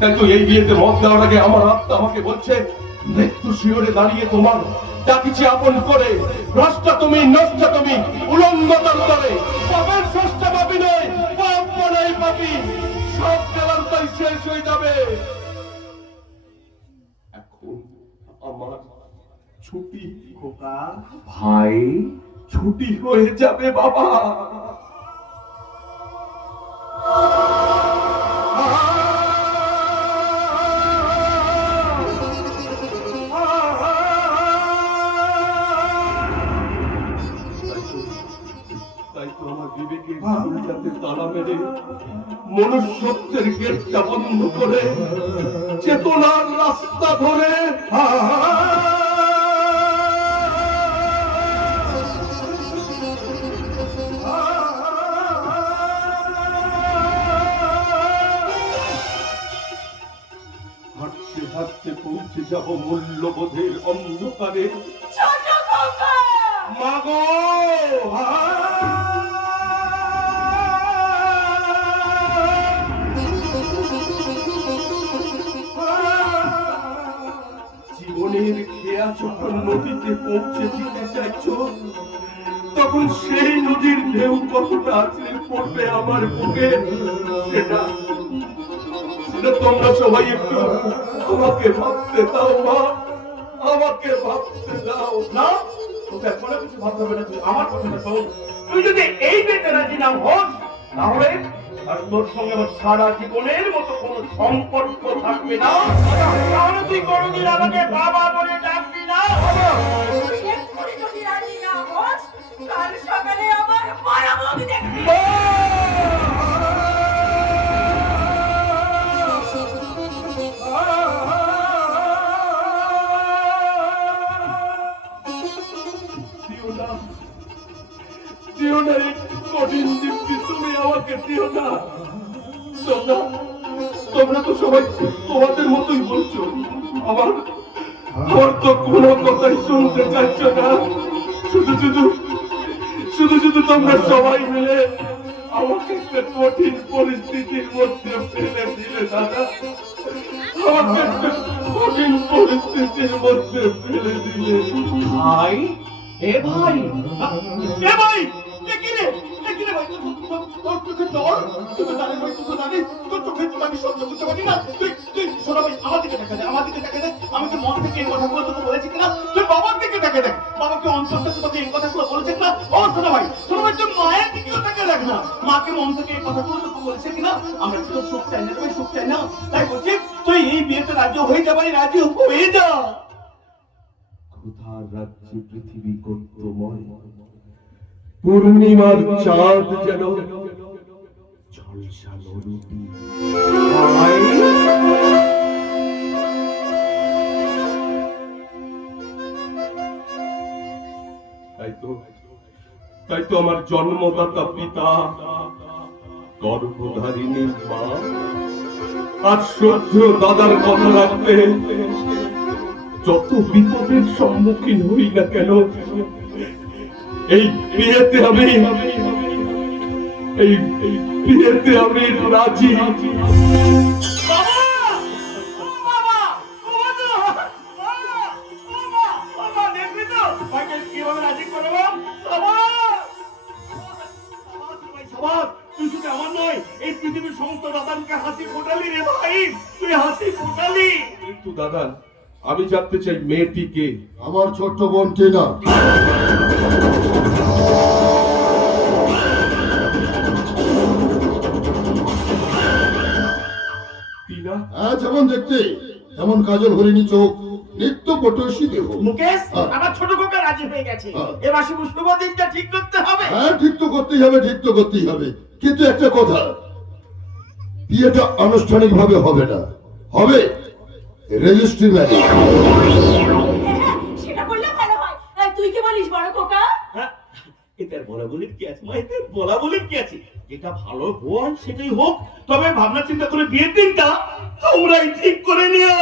তাই তো এই বিয়েতে মত দেওয়ার আগে আমার আত্মা আমাকে বলছে, মৃত্যু শিহরে দাঁড়িয়ে তোমার ডাকিছি আপন করে, ভ্রষ্টা তুমি, নষ্ট তুমি, উলঙ্গ তরে, পাপের স্রষ্টা পাপি নয়, পাপ বনাই পাপি, সব খেলার তাই শেষ হয়ে যাবে। এখন আমার ছুটি। খোকা ভাই, ছুটি হয়ে যাবে বাবা। তাই তো আমার বিবেকের যাতে তালা মেরে মনুষ্যত্বের গেটটা বন্ধ করে চেতনার রাস্তা ধরে হাঁটতে হাঁটতে পৌঁছে যাব মূল্যবোধের অন্ধকারে। মাগো, জীবনের খেয়া যখন নদীতে পৌঁছে দিতে চাইছো, তখন সেই নদীর ঢেউ কতটা আছড়ে পড়বে আমার বুকে, সেটা তোমরা সবাই একটু আমাকে ভাবতে দাও মা, আমাকে ভাবতে দাও। না, তোকে কোনো কিছু ভাবতে হবে না, তুই আমার কথাটা শোন। তুই যদি এই বিয়েতে রাজি না হোস, তাহলে আর তোর সঙ্গে আমার সারা জীবনের মতো কোনো সম্পর্ক থাকবে না। তাহলে তুই কোনোদিন আমাকে বাবা বলে ডাকবি না। এক্ষুনি যদি রাজি না হোস, কাল সকালে আমার মারা মুখ দেখবি। দিও না এই কঠিন দীপ্তি, তুমি আমাকে দিও না। তোমরা তো সবাই তোমাদের মতোই বলছো, আমার তো কোনো কথাই শুনতে চাচ্ছ না। শুধু শুধু তোমরা সবাই মিলে আমাকে একটা কঠিন পরিস্থিতির মধ্যে ফেলে দিলে দাদা, আমাকে একটা কঠিন পরিস্থিতির মধ্যে ফেলে দিলে। ভাই, এ ভাই, এ ভাই, এ কি রে ভাই, তোর চোখে জ্বর, তুই তো জানিস ভাই, তুই তো জানিস, তোর চোখে জ্বর আমি সহ্য করতে পারি না। তুই শোনা ভাই, আমার দিকে দেখা দেয়, আমার দিকে দেখা দেয়। আমি তো মন থেকে এই কথাগুলো তোকে বলেছি কিনা, তুই বাবার দিকে দেখা দেখ, বাবাকে অন্তর থেকে তোকে এই কথাগুলো বলেছে কিনা। ও শোনা ভাই, তুই মায়ের দিকেও তাকে দেখ না, মাকে মন থেকে এই কথাগুলো তোকে বলেছে কিনা। আমরা তো সুখ চাই না ভাই, সুখ চাই না, তাই বলছি তুই এই বিয়েতে রাজি হয়ে যা ভাই, রাজি হয়ে যা। ক্ষুধার রাজ্যে পৃথিবী কর্তময়, পূর্ণিমার চাঁদ যেন ঝলসানো রুটি। তাই তো আমার জন্মদাতা পিতা, গর্ভধারিণী মা, আর শ্রদ্ধেয় দাদার কথা রাখতে যত বিপদের সম্মুখীন হই না কেন, এই বিয়েতে আমি রাজি। তুই শুধু আমার নয়, এই পৃথিবীর সমস্ত দাদাকে হাসি ফোটালি রে ভাই, তুই হাসি ফোটালি। কিন্তু দাদা, আমি জানতে চাই মেয়েটিকে। আমার ছোট্ট বোন টিনা। টিনা? হ্যাঁ, যেমন দেখতে তেমন কাজল হরিণী চোখ, নিত্য পটসী দেহ। মুকেশ, আমার ছোট খোকা রাজি হয়ে গেছে, এবার শুভ শুভ দিনটা ঠিক করতে হবে। হ্যাঁ, ঠিক তো করতেই হবে, ঠিক তো করতেই হবে। কিন্তু একটা কথা, বিয়েটা আনুষ্ঠানিক ভাবে হবে না, হবে রেজিস্ট্রি ম্যারেজ। সেটা করলে ভালো হয়। তুই কি বলিস বড় খোকা? এটার বলা বলির কি আছে মা, এটার বলা বলির কি আছে? যেটা ভালো হয় সেটাই হোক, তবে ভাবনা চিন্তা করে বিয়ের দিনটা তোমরাই ঠিক করে নিও।